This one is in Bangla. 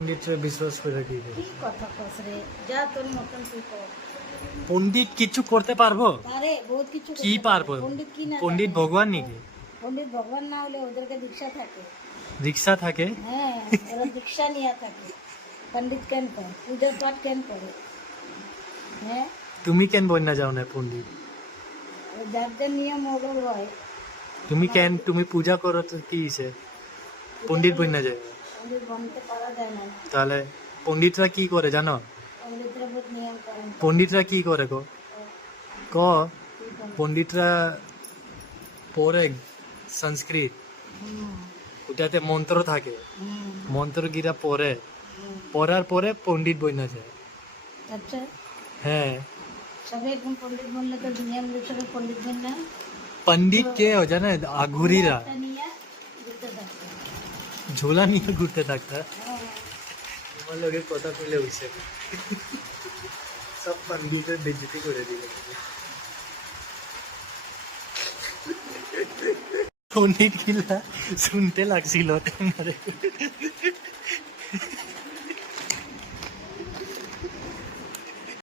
পণ্ডিতরে বিশ্বাস করে কি কি কথা কস রে, যা তোর মতন তুই কর। পণ্ডিত কিছু করতে পারবো? আরে বহুত কিছু কি করতে পারবো? পারে। পণ্ডিত কি না পণ্ডিত জানে? ভগবান নাকি? পণ্ডিত ভগবান না হলে ওদেরকে দীক্ষা থাকে। রিক্সা থাকে? হ্যাঁ, ওরা দীক্ষা নিয়ে থাকে। পণ্ডিত কেন করে, পূজা পাঠ কেন করে? হ্যাঁ, তুমি কেন বন্যা যাও না পণ্ডিত? যার যার নিয়ম ওগুলো হয়। তুমি কেন তুমি পূজা করো তো কি হিসে পণ্ডিত বন্যা যায়? পণ্ডিত বনতে পারা যায় না। তাহলে পণ্ডিতরা কি করে জানো? পণ্ডিতরা বহুত নিয়ম করেন। পণ্ডিতরা কি করে গো? ক কি করে? পণ্ডিতরা পড়ে সংস্কৃত, হুম, ওটাতে মন্ত্র থাকে, হুম, মন্ত্র গিরা পড়ে, হুম। পড়ার পরে পণ্ডিত বন্যা যায়। আচ্ছা, হ্যাঁ, সবাই একদম পণ্ডিত বললে তো দুনিয়া মিলে সবাই পণ্ডিত বন না। পণ্ডিত কে হয় জানে? আঘুরিরা একটা নিয়ে ঘুরতে থাকতো। ঝোলা নিয়ে ঘুরতে থাকতা। হ্যাঁ, আমার লোকের কথা খুলে হইছে, সব পণ্ডিতের বেজ্জতি করে দিল। পণ্ডিত গিলা শুনতে লাগছিল তোমারে।